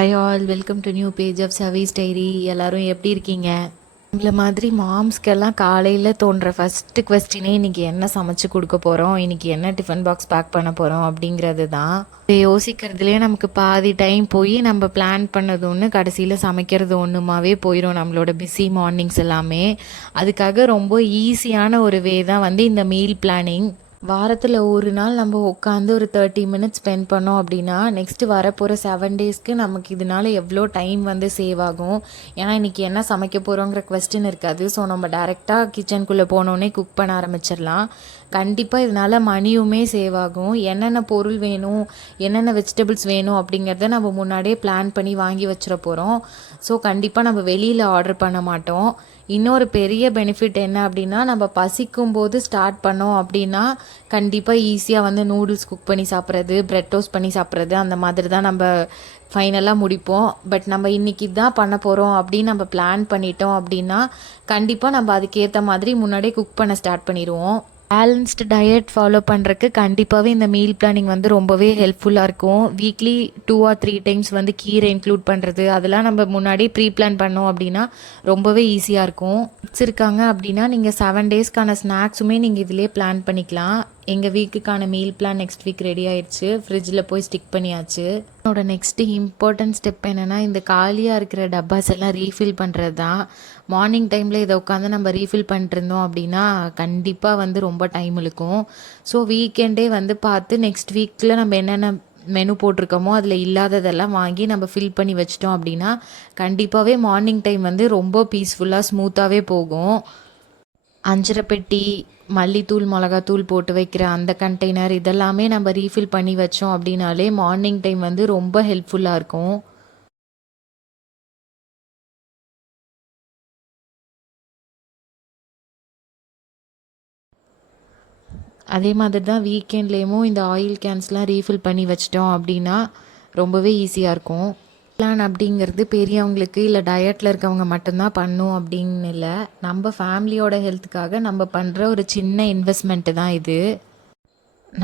Hi all, welcome to new page of service diary. எல்லோரும் எப்படி இருக்கீங்க? நம்மள மாதிரி மாம்ஸ்க்கெல்லாம் காலையில் தோன்ற ஃபஸ்ட்டு கொஸ்டினே இன்றைக்கி என்ன சமைச்சு கொடுக்க போகிறோம், இன்றைக்கி என்ன டிஃபன் பாக்ஸ் பேக் பண்ண போகிறோம் அப்படிங்கிறது தான். இதை யோசிக்கிறதுலேயே நமக்கு பாதி டைம் போய் நம்ம பிளான் பண்ணது ஒன்று, கடைசியில் சமைக்கிறது ஒன்றுமாவே போயிடும் நம்மளோட பிஸி மார்னிங்ஸ் எல்லாமே. அதுக்காக ரொம்ப ஈஸியான ஒரு வே தான் வந்து இந்த மீல் பிளானிங். வாரத்தில் ஒரு நாள் நம்ம உட்காந்து ஒரு 30 மினிட்ஸ் ஸ்பெண்ட் பண்ணோம் அப்படின்னா நெக்ஸ்ட்டு வரப்போகிற 7 டேஸ்க்கு நமக்கு இதனால் எவ்வளோ டைம் வந்து சேவ் ஆகும். ஏன்னா இன்றைக்கி என்ன சமைக்க போகிறோங்கிற கொஸ்டின் இருக்காது. ஸோ நம்ம டைரெக்டாக கிச்சனுக்குள்ளே போனோடனே குக் பண்ண ஆரம்பிச்சிடலாம். கண்டிப்பாக இதனால் மணியுமே சேவ் ஆகும். என்னென்ன பொருள் வேணும், என்னென்ன வெஜிடபிள்ஸ் வேணும் அப்படிங்கிறத நம்ம முன்னாடியே பிளான் பண்ணி வாங்கி வச்சிட போகிறோம். ஸோ கண்டிப்பாக நம்ம வெளியில் ஆர்டர் பண்ண மாட்டோம். இன்னொரு பெரிய பெனிஃபிட் என்ன அப்படின்னா, நம்ம பசிக்கும் போது ஸ்டார்ட் பண்ணோம் அப்படின்னா கண்டிப்பாக ஈஸியாக வந்து நூடுல்ஸ் குக் பண்ணி சாப்பிட்றது, பிரெட் டோஸ்ட் பண்ணி சாப்பிட்றது, அந்த மாதிரி தான் நம்ம ஃபைனலாக முடிப்போம். பட் நம்ம இன்றைக்கி தான் பண்ண போகிறோம் அப்படின்னு நம்ம பிளான் பண்ணிட்டோம் அப்படின்னா கண்டிப்பாக நம்ம அதுக்கேற்ற மாதிரி முன்னாடியே குக் பண்ண ஸ்டார்ட் பண்ணிடுவோம். பேலன்ஸ்டு டயட் ஃபாலோ பண்ணுறக்கு கண்டிப்பாகவே இந்த மீல் பிளானிங் வந்து ரொம்பவே ஹெல்ப்ஃபுல்லாக இருக்கும். வீக்லி 2 or 3 டைம்ஸ் வந்து கீரை இன்க்ளூட் பண்ணுறது, அதெல்லாம் நம்ம முன்னாடியே ப்ரீ பிளான் பண்ணோம் அப்படின்னா ரொம்பவே ஈஸியாக இருக்கும். வச்சுருக்காங்க அப்படின்னா நீங்கள் 7 டேஸ்க்கான ஸ்நாக்ஸுமே நீங்கள் இதிலே பிளான் பண்ணிக்கலாம். எங்கள் வீக்குக்கான meal plan next week ready ஆயிடுச்சு, ஃப்ரிட்ஜில் போய் ஸ்டிக் பண்ணியாச்சு. என்னோட நெக்ஸ்ட்டு இம்பார்ட்டன்ட் ஸ்டெப் என்னென்னா, இந்த காலியாக இருக்கிற டப்பாஸ் எல்லாம் ரீஃபில் பண்ணுறது தான். மார்னிங் டைமில் இதை உட்காந்து நம்ம ரீஃபில் பண்ணிட்டுருந்தோம் அப்படின்னா கண்டிப்பாக வந்து ரொம்ப டைம் இழுக்கும். ஸோ வீக்கெண்டே வந்து பார்த்து நெக்ஸ்ட் வீக்கில் நம்ம என்னென்ன மெனு போட்டிருக்கோமோ அதில் இல்லாததெல்லாம் வாங்கி நம்ம ஃபில் பண்ணி வச்சிட்டோம் அப்படின்னா கண்டிப்பாகவே மார்னிங் டைம் வந்து ரொம்ப பீஸ்ஃபுல்லாக ஸ்மூத்தாகவே போகும். அஞ்சரை பெட்டி, மல்லித்தூள், மிளகாத்தூள் போட்டு வைக்கிற அந்த கண்டெய்னர், இதெல்லாமே நம்ம ரீஃபில் பண்ணி வச்சோம் அப்படின்னாலே மார்னிங் டைம் வந்து ரொம்ப ஹெல்ப்ஃபுல்லாக இருக்கும். அதே மாதிரி தான் வீக்கெண்ட்லேயும் இந்த ஆயில் கேன்ஸ்லாம் ரீஃபில் பண்ணி வச்சிட்டோம் அப்படின்னா ரொம்பவே ஈஸியாக இருக்கும். பிளான் அப்படிங்கிறது பெரியவங்களுக்கு இல்லை டயட்டில் இருக்கவங்க மட்டும்தான் பண்ணும் அப்படின்னு இல்லை, நம்ம ஃபேமிலியோட ஹெல்த்துக்காக நம்ம பண்ணுற ஒரு சின்ன இன்வெஸ்ட்மெண்ட்டு தான் இது.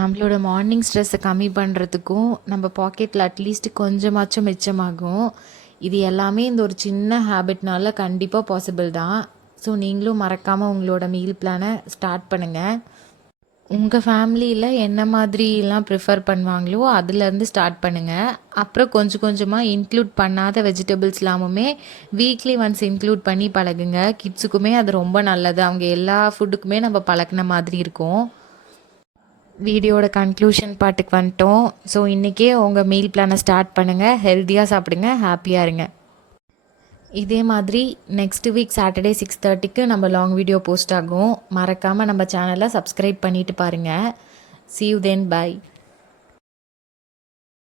நம்மளோட மார்னிங் ஸ்ட்ரெஸ்ஸை கம்மி பண்ணுறதுக்கும் நம்ம பாக்கெட்டில் அட்லீஸ்ட் கொஞ்சமாச்சும் மிச்சமாகும். இது எல்லாமே இந்த ஒரு சின்ன ஹேபிட்னால கண்டிப்பாக பாசிபிள் தான். ஸோ நீங்களும் மறக்காமல் உங்களோட மீல் பிளானை ஸ்டார்ட் பண்ணுங்கள். உங்கள் ஃபேமிலியில் என்ன மாதிரிலாம் ப்ரிஃபர் பண்ணுவாங்களோ அதுலேருந்து ஸ்டார்ட் பண்ணுங்கள். அப்புறம் கொஞ்சம் கொஞ்சமாக இன்க்ளூட் பண்ணாத வெஜிடபிள்ஸ் எல்லாமுமே வீக்லி ஒன்ஸ் இன்க்ளூட் பண்ணி பழகுங்க. கிட்ஸுக்குமே அது ரொம்ப நல்லது. அவங்க எல்லா ஃபுட்டுக்குமே நம்ம பழக்கின மாதிரி இருக்கும். வீடியோட கன்க்ளூஷன் பாட்டுக்கு வந்துட்டோம். ஸோ இன்றைக்கே உங்கள் மீல் பிளானை ஸ்டார்ட் பண்ணுங்கள். ஹெல்த்தியாக சாப்பிடுங்க, ஹாப்பியாக இருங்க. இதே மாதிரி நெக்ஸ்ட் வீக் சாட்டர்டே 6:30க்கு நம்ம லாங் வீடியோ போஸ்ட் ஆகும். மறக்காமல் நம்ம சேனலை சப்ஸ்கிரைப் பண்ணிவிட்டு பாருங்கள். See you then, bye.